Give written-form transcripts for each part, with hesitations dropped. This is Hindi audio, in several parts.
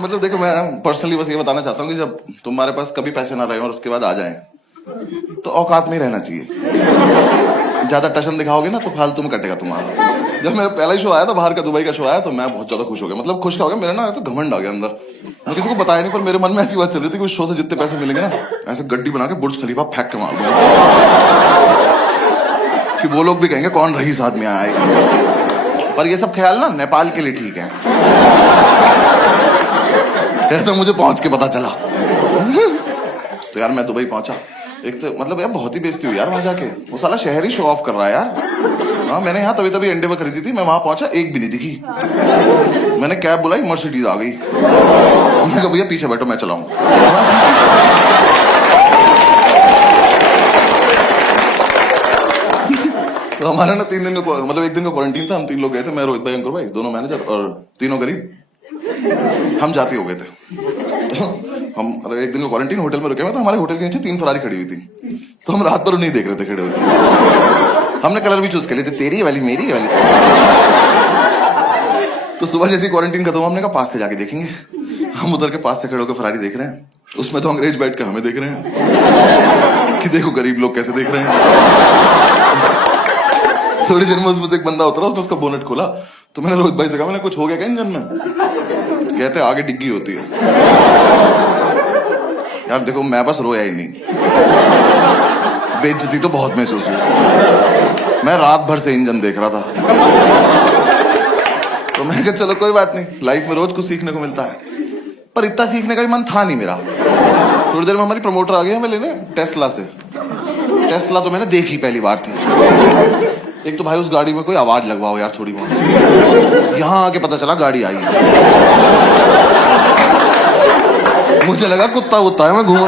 मतलब देखो, मैं पर्सनली बस ये बताना चाहता हूँ कि जब तुम्हारे पास कभी पैसे ना रहे और उसके बाद आ जाए तो औकात में ही रहना चाहिए। ज्यादा टशन दिखाओगे ना तो फालतू में कटेगा तुम्हारा। जब मेरा पहला ही शो आया था, बाहर का, दुबई का शो आया, तो मैं बहुत ज्यादा खुश हो गया। मतलब खुश हो गया, मेरा ना ऐसा घमंड आ गया अंदर। मैं किसी को बताया नहीं, पर मेरे मन में ऐसी बात चल रही थी कि उस शो से जितने पैसे मिलेंगे ना, ऐसे गड्डी बना के बुर्ज खलीफा फेंक के मार दूंगा कि वो लोग भी कहेंगे कौन रईस आदमी आया। पर ये सब ख्याल ना नेपाल के लिए ठीक है। ऐसा मुझे पहुंच के पता चला। तो यार मैं दुबई पहुंचा, एक तो मतलब यार बहुत ही बेइज्जती हुई यार वहां जाके। वो साला शहर ही शो ऑफ कर रहा है यार। हाँ, मैंने यहाँ तभी एंडेवर खरीदी थी, मैं वहां पहुंचा, एक भी नहीं दिखी। मैंने कैब बुलाई, मर्सिडीज आ गई। मैं कहा भैया पीछे बैठो, मैं चलाऊं। तो हमारा ना 3 दिन का मतलब 1 दिन का क्वारंटीन था। हम 3 लोग गए थे, मैं, रोहित भाई, अंकुर भाई, दोनों मैनेजर और तीनों गरीब। हम जाती हो गए थे। हम 1 दिन का क्वारंटीन होटल में रुके हुए, तो हमारे होटल के नीचे 3 फरारी खड़ी हुई थी। तो हम रात भर नहीं देख रहे थे खड़े हुए। हमने कलर भी चूज कर लिए थे, तेरी वाली मेरी वाली। तो सुबह जैसे क्वारंटीन खत्म, हमने कहा पास से जाके देखेंगे। हम उधर के पास से खड़े होकर फरारी देख रहे हैं, उसमें तो अंग्रेज बैठ के हमें देख रहे हैं कि देखो गरीब लोग कैसे देख रहे हैं। थोड़ी देर में उसमें से एक बंदा उतरा, उसने उसका बोनेट खोला। तो मैंने रोहित भाई से कहा, मैंने कुछ हो गया क्या इंजन में? कहते आगे डिग्गी होती है। यार देखो, मैं बस रोया ही नहीं, बेइज्जती तो बहुत महसूस हुई। मैं रात भर से इंजन देख रहा था। तो मैं कहा चलो कोई बात नहीं, लाइफ में रोज कुछ सीखने को मिलता है। पर इतना सीखने का भी मन था नहीं मेरा। थोड़ी देर में हमारी प्रमोटर आ गई हमें लेने टेस्ला से। टेस्ला तो मैंने देखी पहली बार थी। एक तो भाई उस गाड़ी में कोई आवाज लगवाओ यार थोड़ी बहुत। यहाँ आके पता चला गाड़ी आई। मुझे लगा कुत्ता वुत्ता है, मैं घूमने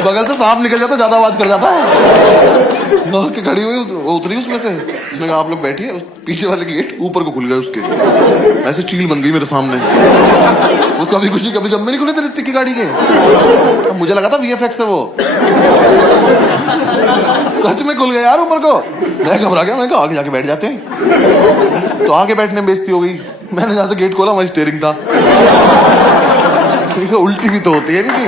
बगल से सांप निकल जाता, ज्यादा आवाज कर जाता है। के खड़ी हुई, वो उतरी उसमें से, उसने कहा आप लोग बैठिए। पीछे वाले गेट ऊपर को खुल गए उसके, ऐसे चील बन गई मेरे सामने। वो कभी खुशी कभी गम में नहीं खुले थे ऋतिक की गाड़ी के। अब मुझे लगा था वीएफएक्स है वो। सच में खुल गया यार ऊपर को। मैं घबरा गया, मैं कहा आगे जाके बैठ जाते हैं। तो आगे बैठने में बेइज्जती हो गई। मैंने जहां से गेट खोला वहीं स्टीयरिंग था। उल्टी भी तो होती है नहीं।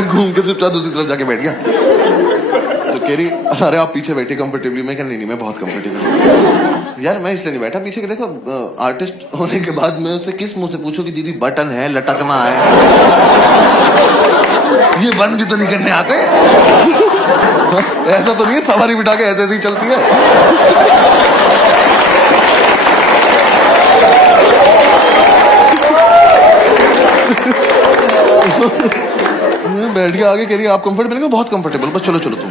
घूम के चुपचाप दूसरी तरफ जाके बैठ गया। तो कह रही अरे आप पीछे बैठे कंफर्टेबली। मैं कह नहीं मैं बहुत कंफर्टेबल। यार मैं इसलिए नहीं बैठा पीछे, देखो आर्टिस्ट होने के बाद मैं उससे किस मुंह से पूछूं कि दीदी बटन है, लटकना है, ये बंद भी तो नहीं करने आते। ऐसा तो नहीं है सवारी बिठा के ऐसे ऐसे ही चलती है। बैठ गया आगे, कह रही आप कंफर्टेबल? बहुत कंफर्टेबल, बस चलो चलो तुम।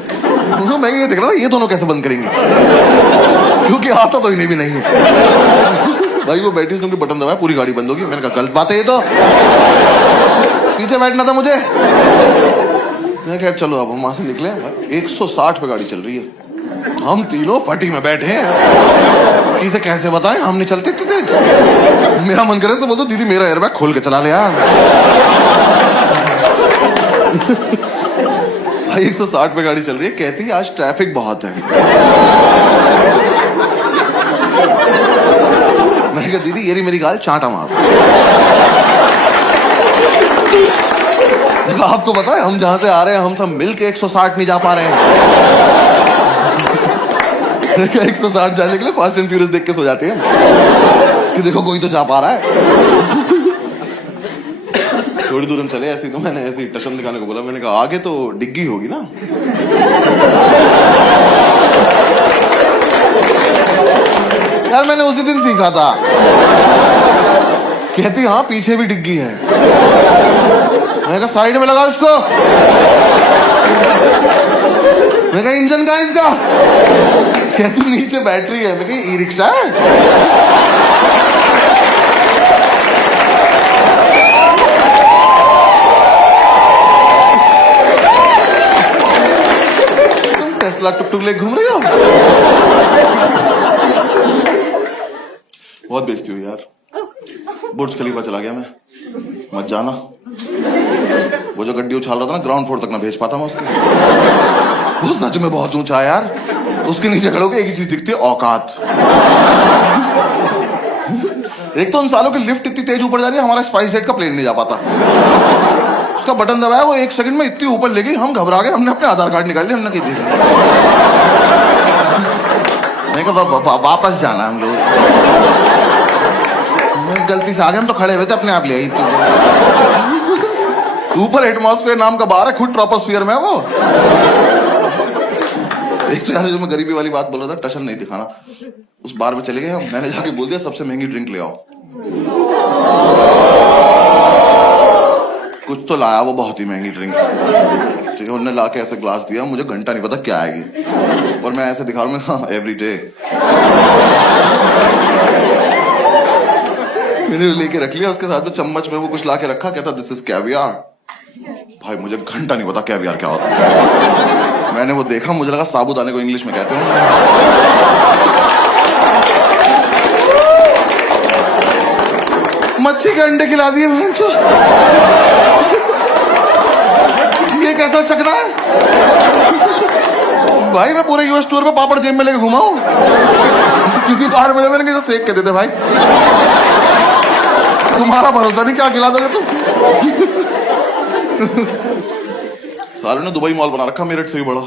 मैं ये देख रहा हूँ ये दोनों कैसे बंद करेंगे, क्योंकि आता तो इन्हें भी नहीं है। भाई वो बैठी, उसने बटन दबाया, पूरी गाड़ी बंद होगी। मैंने कहा गलत बात है ये तो, पीछे बैठना था मुझे। मैं कहा चलो अब हम वहां से निकले। 160 पे गाड़ी चल रही है, हम तीनों फटी में बैठे हैं। किसे कैसे बताएं, हम नहीं चलते इतने तेज। मेरा मन करे तो बोल दो दीदी मेरा एयरबैग खोल के चला ले यार। भाई 160 पे गाड़ी चल रही है, कहती है आज ट्रैफिक बहुत है। मैंने कहा दीदी ये रही मेरी गाल, चांटा मार। आपको पता है हम जहां से आ रहे हैं हम सब मिलके 160 नहीं जा पा रहे हैं। 160 जाने के लिए फास्ट एंड फ्यूरियस देख के सो जाते हैं कि देखो कोई तो जा पा रहा है। थोड़ी दूर हम चले ऐसे, तो मैंने ऐसे टशन दिखाने को बोला। मैंने कहा आगे तो डिग्गी होगी ना। यार मैंने उसी दिन सीखा था। कहती हाँ पीछे भी डिग्गी है। मैंने कहा साइड में लगा उसको। मैंने कहा इंजन कहाँ है इसका? कहती नीचे बैटरी है। मैं कहा ई रिक्शा है। टेस्ला टुक ले घूम रहे हो। बहुत बेइज्जती हुई यार। बुर्ज खलीफा चला गया मैं, मत जाना। वो जो गड्डी उछाल रहा था ना, ग्राउंड फ्लोर तक ना भेज पाता मैं उसके। वो सच में बहुत ऊंचा है यार। उसके नीचे खड़े होकर एक ही चीज दिखती है, औकात। एक तो उन सालों की लिफ्ट इतनी तेज ऊपर जा रही है, हमारा स्पाइस जेट का प्लेन नहीं जा पाता। उसका बटन दबाया, वो 1 सेकंड में इतनी ऊपर ले गई, हम घबरा गए, हमने अपने आधार कार्ड निकाल लिया, हमने कहीं देखा। मैं कहा वापस जाना हम लोग, गलती से आ गए, हम तो खड़े हुए थे, अपने आप ले आई। ऊपर एटमॉस्फेयर नाम का बार है, खुद ट्रोपोस्फियर में वो। एक तो यार जो मैं गरीबी वाली बात बोल रहा था, टशन नहीं दिखाना, उस बार में चले गए हम, मैंने जाके बोल दिया सबसे महंगी ड्रिंक ले आओ। कुछ तो लाया वो बहुत ही महंगी ड्रिंक, ठीक है, उन्होंने लाके ऐसे ग्लास दिया, मुझे घंटा नहीं पता क्या आएगी, और मैं ऐसे दिखा रहा हूँ, हाँ एवरी डे। मैंने लेके रख लिया, उसके साथ में चम्मच में वो कुछ लाके रखा, कहता दिस इज कैवियर। भाई मुझे घंटा नहीं पता कैवियर क्या होता है। मैंने वो देखा, मुझे लगा साबूदाने को इंग्लिश में कहते हैं। मच्छी के अंडे खिला दिए, ये कैसा चकना है भाई। मैं पूरे यूएस टूर पे पापड़ जेब में लेके घुमा हूं, किसी बार मुझे मैंने कैसे सेक के देते भाई। तुम्हारा भरोसा नहीं, क्या खिला दोगे तुम। सालों ने दुबई मॉल बना रखा मेरठ से भी बड़ा।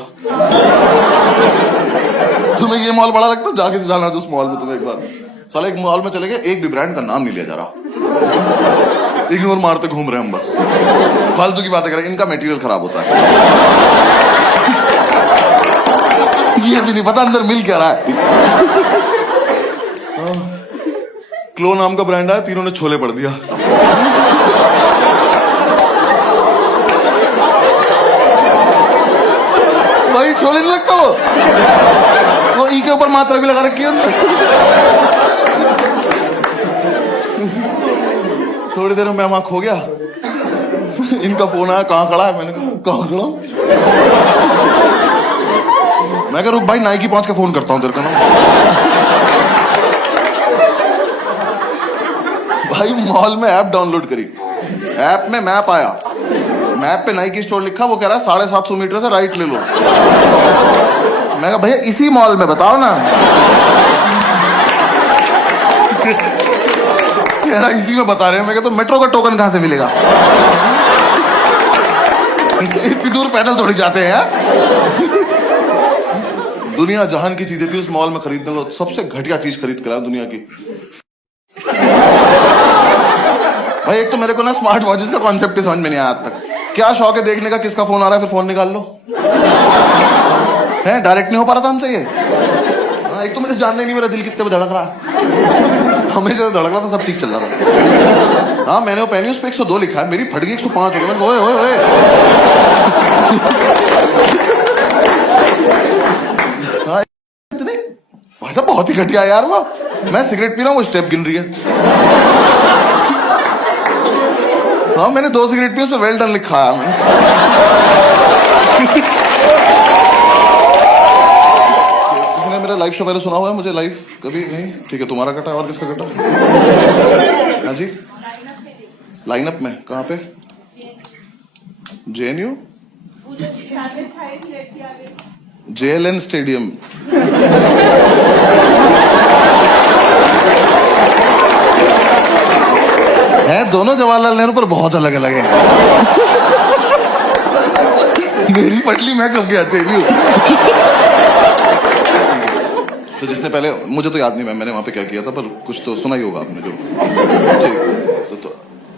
तुम्हें ये मॉल बड़ा लगता, जाके तो जाना उस मॉल में तुम्हें एक बार। साले एक मॉल में चले गए, एक भी ब्रांड का नाम नहीं लिया जा रहा, इग्नोर मारते घूम रहे हम, बस फालतू की बातें कर रहे हैं, इनका मटेरियल खराब होता है। ये भी नहीं पता अंदर मिल क्या रहा है। क्लो नाम का ब्रांड आया, तीनों ने छोले पढ़ दिया। भाई छोले नहीं लगता वो ई के ऊपर मात्रा भी लगा रखी है। थोड़ी देर में मैं वहां खो गया, इनका फोन आया, कहाँ खड़ा है, मैंने कहा कहाँ खड़ा। मैं कह रुक भाई, नाइकी पहुंच के फोन करता हूं तेरे को ना। भाई मॉल में ऐप डाउनलोड करी, ऐप में मैप आया, मैप पे नाइकी स्टोर लिखा, वो कह रहा है 750 मीटर से राइट ले लो। मैं कहा भैया इसी मॉल में बताओ ना। कह रहा इसी में बता रहे हैं। मैं कहता तो मेट्रो का टोकन कहां से मिलेगा। इतनी दूर पैदल थोड़ी जाते हैं यार। दुनिया जहान की चीजें थी उस मॉल में खरीदने को, सबसे घटिया चीज खरीद कर आया दुनिया की। भाई एक तो मेरे को ना स्मार्ट वॉचेस का कॉन्सेप्ट ही समझ में नहीं आया आज तक। क्या शौक है देखने का, किसका फोन आ रहा है, फिर फोन निकाल लो। है डायरेक्ट नहीं हो पा रहा था हमसे ये। एक तो मुझे जानना ही नहीं मेरा दिल कितने पे धड़क रहा है। हमेशा धड़क रहा था, सब ठीक चल रहा था। हाँ मैंने वो पहनी, उस पर 102 लिखा है, मेरी फट गई 105 हो गई। मैंने ओए ओए ओए इतने भाई साहब बहुत ही घटिया यार वो। मैं सिगरेट पी रहा हूँ, वो स्टेप गिन रही है। हाँ मैंने 2 सिगरेट पी, उस पर वेल डन लिखा है। किसने मेरा लाइव शो पहले सुना हुआ है मुझे लाइव कभी नहीं? ठीक है तुम्हारा कटा, और किसका कटा? हाँ जी लाइनअप में कहाँ पे? JNU JLN stadium. है दोनों जवाहरलाल नेहरू पर बहुत अलग अलग है। मेरी पटली मैं कब गया JNU। तो जिसने पहले, मुझे तो याद नहीं मैंने वहां पे क्या किया था, पर कुछ तो सुना ही होगा आपने जो। ठीक तो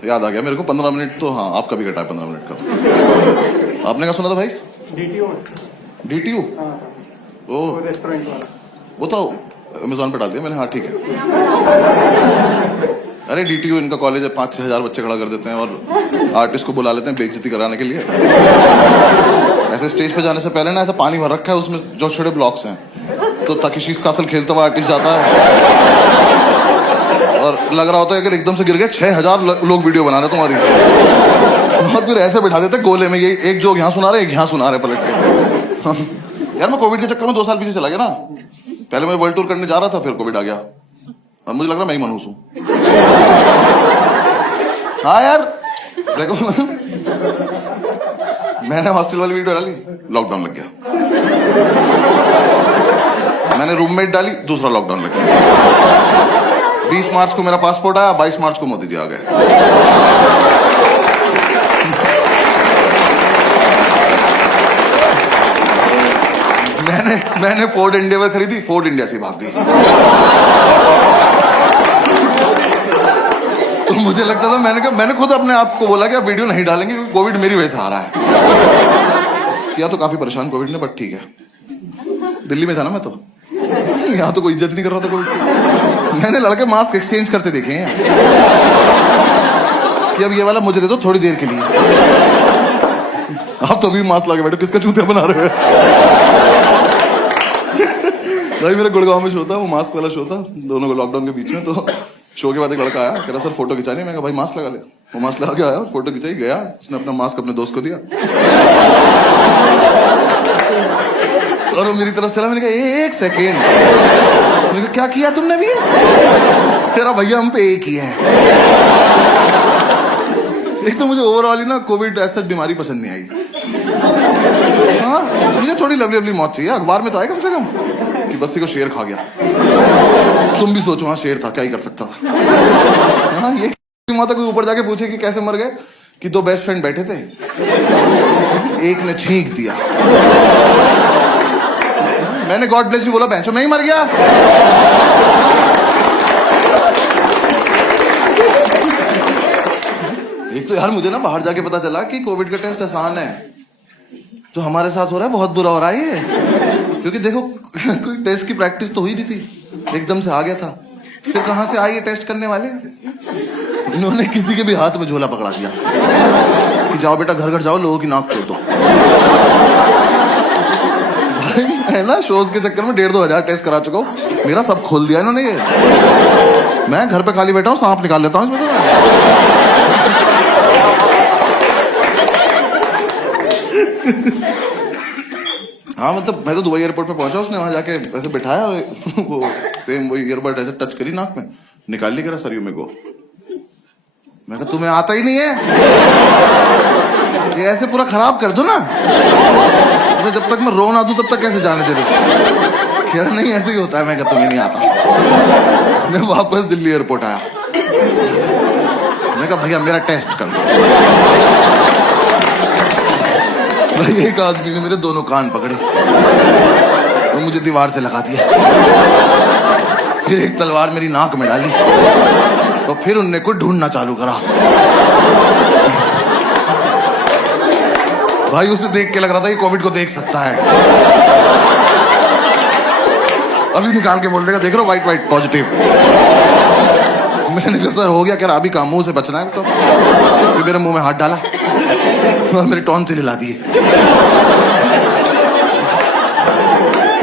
याद आ गया मेरे को। 15 मिनट तो हाँ आपका भी कटा है 15 मिनट का। आपने क्या सुना था भाई? DTU ओ रेस्टोरेंट वाला, वो तो अमेज़न पे डाल दिया मैंने। हाँ ठीक है। अरे DTU इनका कॉलेज है, 5-6 हजार बच्चे खड़ा कर देते हैं और आर्टिस्ट को बुला लेते हैं बेइज्जती कराने के लिए। ऐसे स्टेज पे जाने से पहले ना ऐसा पानी भर रखा है उसमें, जो छोटे ब्लॉक्स हैं, तो ताकिशीस कासल खेलता हुआ आर्टिस्ट जाता है और लग रहा होता है अगर एकदम से गिर गए 6000 लोग वीडियो बना रहे तुम्हारी। और फिर ऐसे बैठा देते गोले में, ये एक जोक यहाँ सुना रहे, एक यहाँ सुना रहे पलट के। यार मैं कोविड के चक्कर में 2 साल पीछे चला गया ना। पहले मैं वर्ल्ड टूर करने जा रहा था, फिर कोविड आ गया। अब मुझे लग रहा मैं ही मनहूस हूं। हाँ यार देखो मैंने हॉस्टल वाली वीडियो डाली, लॉकडाउन लग गया। मैंने रूममेट डाली, दूसरा लॉकडाउन लग गया। 20 मार्च को मेरा पासपोर्ट आया, 22 मार्च को मोदी जी आ गए। मैंने फोर्ड एंडेवर खरीदी, फोर्ड इंडिया से भाग गई। तो मुझे लगता था, मैंने खुद अपने आप को बोला कि आप वीडियो नहीं डालेंगे क्योंकि कोविड मेरी वजह से आ रहा है। किया तो काफी परेशान कोविड ने, बट ठीक है। दिल्ली में था ना मैं, तो यहाँ तो कोई इज्जत नहीं कर रहा था कोविड की। मैंने लड़के मास्क एक्सचेंज करते देखे हैं कि अब ये वाला मुझे दे दो थोड़ी देर के लिए। आप तो भी मास्क लगा बैठो, किसका चूतिया बना रहे हो? भाई मेरा गुड़गांव में शो था, वो मास्क वाला शो था, दोनों को लॉकडाउन के बीच में। तो शो के बाद एक लड़का आया, कह रहा सर फोटो खिंचानी। मैं कहा भाई मास्क लगा ले। वो मास्क लगा के आया, फोटो खिंचाई, गया, उसने अपना मास्क अपने दोस्त को दिया और वो मेरी तरफ चला। मैंने कहा एक सेकेंड, मैंने कहा क्या किया तुमने भी? तेरा भैया हम पे एक ही है। एक तो मुझे ओवरऑल ना कोविड ऐसा बीमारी पसंद नहीं आई। हाँ, मुझे थोड़ी लवली लवली मौत चाहिए। अखबार में तो आए कम से कम कि बस्सी को शेर खा गया। तुम भी सोचो, हाँ शेर था, क्या ही कर सकता था। हाँ, ये माता कोई ऊपर जाके पूछे कि कैसे मर गए, कि दो बेस्ट फ्रेंड बैठे थे, एक ने छींक दिया। मैंने गॉड ब्लेस यू बोला, बेंचो मैं ही मर गया। एक तो यार मुझे ना बाहर जाके पता चला कि कोविड का टेस्ट आसान है। जो हमारे साथ हो रहा है बहुत बुरा हो रहा है ये। क्योंकि देखो कोई टेस्ट की प्रैक्टिस तो हुई नहीं थी, एकदम से आ गया था। फिर कहां से आए ये टेस्ट करने वाले? इन्होंने किसी के भी हाथ में झोला पकड़ा दिया कि जाओ बेटा घर घर जाओ, लोगों की नाक तोड़ दो। भाई मैं ना शोज के चक्कर में 1,500-2 हजार टेस्ट करा चुका हूं, मेरा सब खोल दिया इन्होंने। ये मैं घर पे खाली बैठा हूं, सांप निकाल लेता हूं इसमें। हाँ मतलब मैं तो दुबई एयरपोर्ट पे पहुंचा, उसने वहां जाके ऐसे बिठाया और वो सेम वही ईयरबड ऐसे टच करी नाक में, निकाल ली, करा सरियो में गो। मैं कहा तुम्हें आता ही नहीं है, ये ऐसे पूरा खराब कर दो ना। तो जब तक मैं रो ना दूं तब तक कैसे जाने दे रहे? कह रहा नहीं ऐसे ही होता है। मैं कहा तुम्हें नहीं आता। मैं वापस दिल्ली एयरपोर्ट आया, मैं कहा भैया मेरा टेस्ट कर दो। भाई एक आदमी ने मेरे दोनों कान पकड़े और मुझे दीवार से लगा दिया। फिर एक तलवार मेरी नाक में डाली तो फिर उनने को ढूंढना चालू करा। भाई उसे देख के लग रहा था कि कोविड को देख सकता है। अभी निकाल के बोल देगा देख रहे हो वाइट वाइट पॉजिटिव। मैंने कहा सर हो गया? कह रहा अभी काम, मुंह से बचना है। तो फिर मेरे मुंह में हाथ डाला और मेरे टॉन से हिला दिए।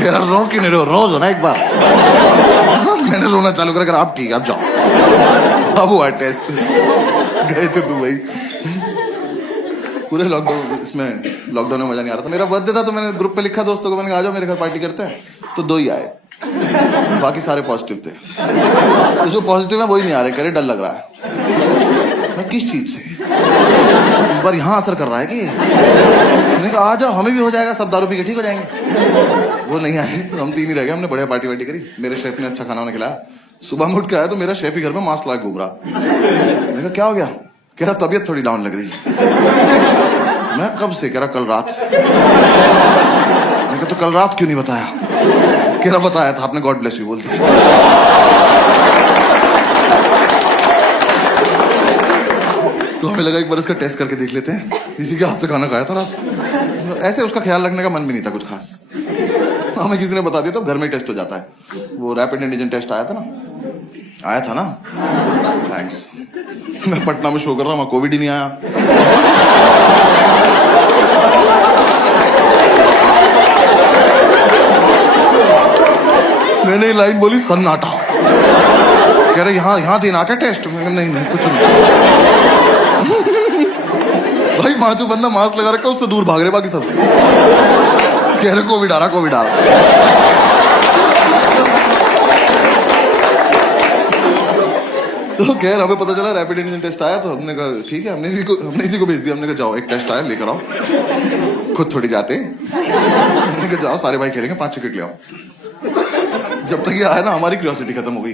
रो क्यों नहीं, रोज हो ना एक बार। मैंने रोना चालू करा, आप ठीक है आप जाओ। अब हुआ टेस्ट, गए थे दुबई। पूरे लॉकडाउन, इसमें लॉकडाउन में मजा नहीं आ रहा था। मेरा बर्थडे था तो मैंने ग्रुप पे लिखा दोस्तों को, मैंने कहा आ जाओ मेरे घर पार्टी करते हैं। तो 2 ही आए, बाकी सारे पॉजिटिव थे। तो जो पॉजिटिव है वही नहीं आ रहे, कह रहे डर लग रहा है। मैं किस चीज से? इस बार यहाँ असर कर रहा है कि? मैंने कहा आ जाओ, हमें भी हो जाएगा, सब दारू पी के ठीक हो जाएंगे। वो नहीं आए तो हम 3 ही रह गए। हमने बढ़िया पार्टी वार्टी करी, मेरे शेफ ने अच्छा खाना खिलाया। सुबह में उठ के आया तो मेरा शेफ ही घर में मास्क लगा घूम रहा। मैंने कहा क्या हो गया? कह रहा तबीयत थोड़ी डाउन लग रही है। मैं कब से? कह रहा कल रात से। मैंने कहा तो कल रात क्यों नहीं बताया? कह रहा बताया था, आपने गॉड ब्लेस यू बोल दिया। तो हमें लगा एक बार इसका टेस्ट करके देख लेते हैं, किसी के हाथ से खाना खाया था रात। ऐसे उसका ख्याल रखने का मन भी नहीं था कुछ खास। हमें किसी ने बता दिया तो घर में टेस्ट हो जाता है। वो रैपिड एंटीजन टेस्ट आया था ना। थैंक्स। मैं पटना में शो कर रहा हूँ, कोविड ही नहीं आया। मैंने लाइन बोली सन्नाटा। कह रहे यहाँ देना क्या टेस्ट? नहीं कुछ नहीं। भाई वहां जो बंदा मास्क लगा रखा उससे दूर भाग रहे बाकी सब। कह रहे कोविड आ रहा। तो खैर हमें पता चला रैपिड एंटीजन टेस्ट आया, तो हमने कहा ठीक है, हमने इसी को भेज दिया। हमने कहा जाओ एक टेस्ट आया लेकर आओ, खुद थोड़ी जाते। हमने कहा जाओ सारे भाई खेलेंगे, 5 विकेट ले आओ। जब तक ये आया ना हमारी क्यूरियोसिटी खत्म हो गई।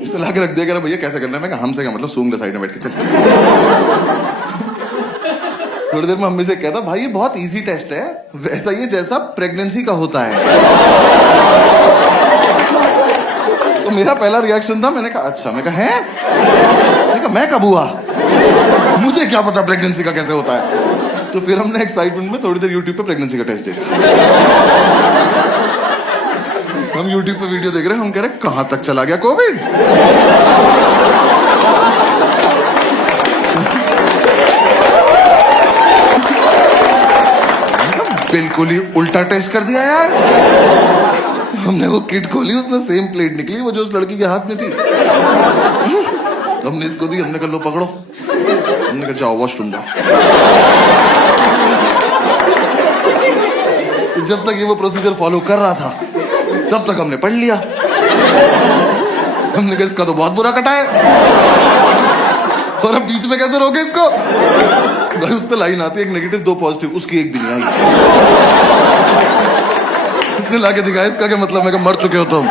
इसने ला के रख दिया, कह रहा भैया कैसे करना है? मैं कहा हमसे क्या मतलब, सूंघ ले साइड में बैठ के चल। थोड़ी देर में मम्मी से कहता भाई ये बहुत इजी टेस्ट है, वैसा ही है जैसा प्रेगनेंसी का होता है। तो मेरा पहला रिएक्शन था, मैंने कहा अच्छा। मैं कहा है? मैंने कहा मैं कब हुआ, मुझे क्या पता प्रेगनेंसी का कैसे होता है। तो फिर हमने एक्साइटमेंट में थोड़ी देर यूट्यूब पे प्रेगनेंसी का टेस्ट देखा। हम यूट्यूब पे वीडियो देख रहे हैं, हम कह रहे कहां तक चला गया कोविड। बिल्कुल ही उल्टा टेस्ट कर दिया यार। हमने वो किट खोली, उसमें सेम प्लेट निकली वो जो उस लड़की के हाथ में थी। हमने इसको दी, हमने कहा लो पकड़ो। हमने कहा जाओ वॉशरूम जाओ। जब तक ये वो प्रोसीजर फॉलो कर रहा था तब तक हमने पढ़ लिया। हमने कहा इसका तो बहुत बुरा कटा है, और अब बीच में कैसे रोके इसको। भाई उस पे लाइन आती है, एक नेगेटिव 2 पॉजिटिव, उसकी एक भी नहीं आई। लाके दिखाया इसका क्या मतलब, मैं मर चुके हो तुम।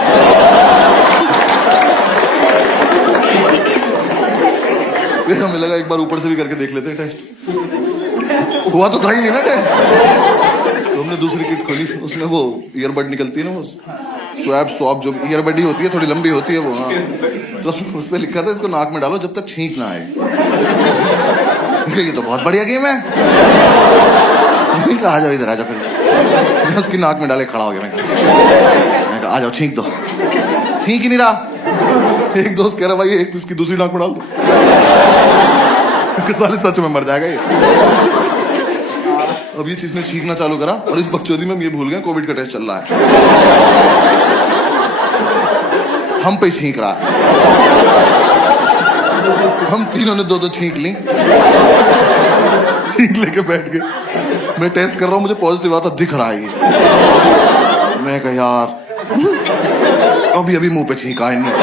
हमें लगा एक बार ऊपर से भी करके देख लेते हैं टेस्ट। हुआ तो था ही नहीं ना टेस्ट। तो हमने दूसरी किट खोली, उसमें वो ईयरबड निकलती है ना, वो स्वैब जो ईयरबड ही होती है, थोड़ी लंबी होती है वो। हाँ, तो उस पर लिखा था इसको नाक में डालो जब तक छींक ना आए। ये तो बहुत बढ़िया गेम है। आ जाओ इधर, आ जाओ। फिर मैं उसकी नाक में डाले खड़ा हो गया। मैं कहा आ जाओ छींक दो। छींक ही नहीं रहा। एक दोस्त कह रहा भाई एक तो इसकी दूसरी नाक में डाल दो। साले सच में मर जाएगा ये। अब ये चीज ने छींकना चालू करा, और इस बकचोदी में हम ये भूल गए कोविड का टेस्ट चल रहा है। हम पे छींक रहा है। हम तीनों ने 2-2 छींक ली। छींक लेके बैठ गए। मैं टेस्ट कर रहा हूं, मुझे पॉजिटिव आता दिख रहा है ये। मैं कहा यार अभी अभी मुंह पे छींका है इन्हें।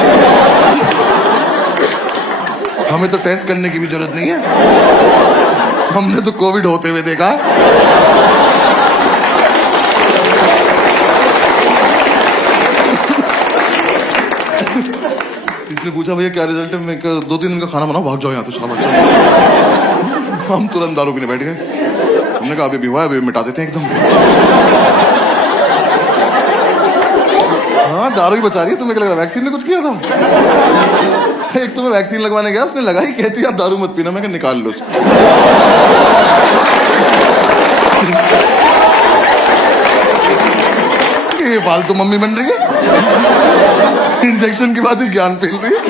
हमें तो टेस्ट करने की भी जरूरत नहीं है, हमने तो कोविड होते हुए देखा। इसने पूछा भैया क्या रिजल्ट है? मैं 2-3 दिन का खाना बनाओ, भाग जाओ यहाँ तो शाबाश। हम तुरंत दारू पीने बैठ गए। हमने कहा अभी भी हुआ है, अभी मिटा देते हैं एकदम। हाँ दारू ही बचा रही है। तुम्हें क्या लग रहा है वैक्सीन ने कुछ किया था? एक तो मैं वैक्सीन लगवाने गया, उसने लगाई, कहती आप दारू मत पीना। मैं कहा निकाल लो उसको। ये फालतू मम्मी बन रही है, इंजेक्शन के बाद ही ज्ञान फैल रही है।